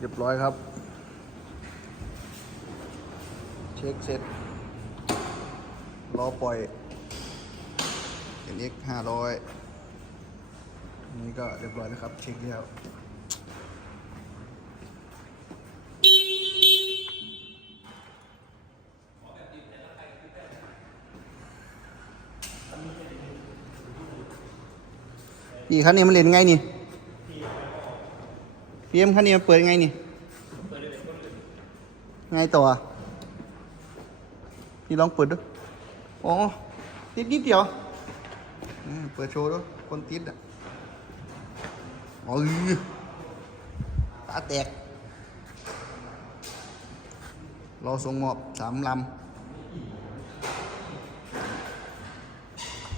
เรียบร้อยครับ เช็คเสร็จ รอปล่อย NX ห้าร้อยนี่ก็เรียบร้อยแล้วครับ เช็คแล้วพี่คันนี้มันเล่นไงนี่ พี่เอ็มคันนี้มันเปิดไงนี่ไงต่อพี่ลองเปิดดูอ๋อติดนิดเดียวเปิดโชว์ดูคนติดอะอ๋ออื้อตาแตกรอส่งมอบสามลำ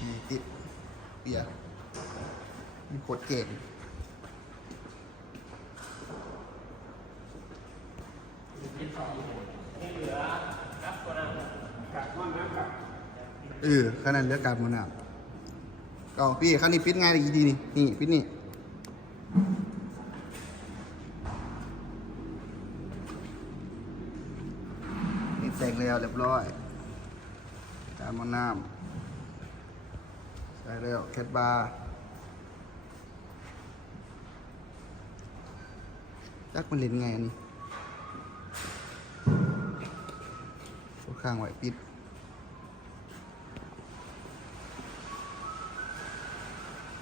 นี่ติดเบียมีโคตรเก่ง เออขนาดเลือกการมันอะก็พี่ขั้นนี้ปิดง่ายดีดีนี่นี่ปิดนี่นี่แต่งแล้วเรียบร้อย การมันน้ำใส่แล้วแคทบาร์จักมันเล่นไงอันนี้ข้างไว้ปิด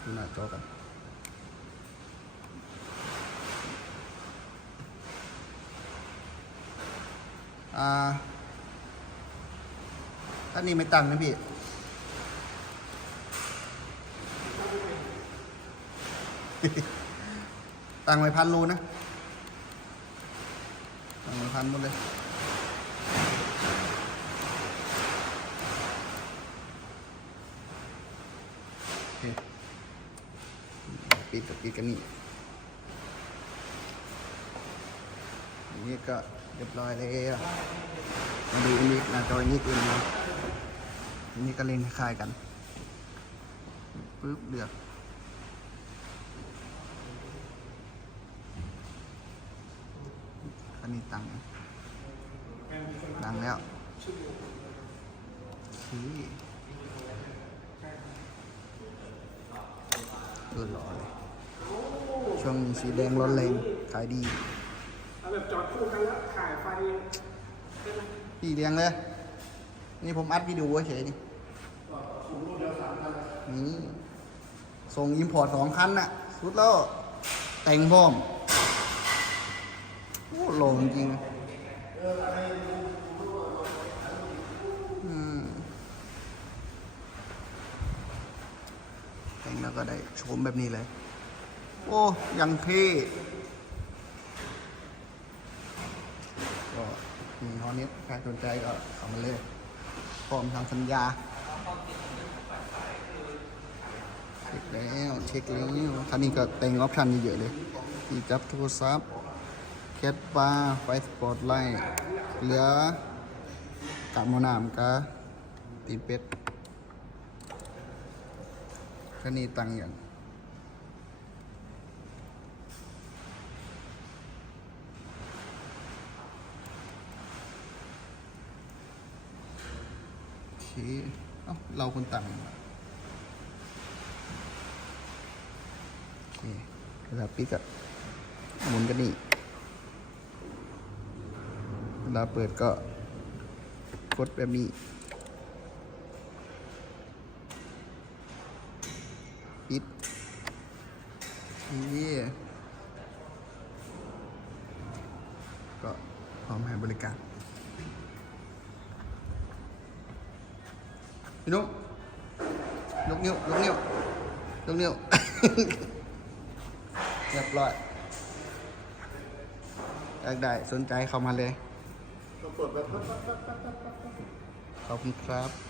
ดูหน้าจอกันอ่าอันนี้ไม่ตั้งนะพี่ตั้งไว้พันโลนะสองไว้พันหมดเลยโอเค ปิดกับปิดกันนี่นนี้ก็เรียบร้อยแล้วมาดูอันนี้น้าจออันนี้กันนะอันนี้ก็เล่นคล้ายกันปึ๊บเลือกอันนี้ตังค์ดังแล้วชี้เออหล่อเลย ช่วงนี้สีแดงร้อนแรงขายดีเอาแบบจอดคู่กันแล้วขายไฟได้ไหมสีแดงเลย นี่ผมอัดวิดีโอเฉยนี่นี่ส่งอิมพอร์ตสองคันน่ะ สุดแล้ว แต่งพร้อมโอ้โหลงจริงแต่งแล้วก็ได้ชมแบบนี้เลย โอ้ ยังเท่ก็มีฮอนิสใครสนใจก็เข้ามาเลยพร้อมทำสัญญาเช็คแล้วเช็คแล้วคันนี้ก็แต่งออปชันเยอะๆเลยที่จับโทรศัพท์แคทบาร์ไฟสปอร์ตไลท์เหลือกับมน้ำกะตีนเป็ดคันนี้ตังค์อย่าง เคเอ้าเราคนตังโอเคเวลาปิดก็หมุนกันนี่เวลาเปิดก็กดแบบนี้ปิดนี่ก็พร้อมให้บริการ พี่นุ๊กยกนิ้วยกนิ้วยกนิ้วเรียบร้อยอยากได้สนใจเข้ามาเลยขอบคุณครับ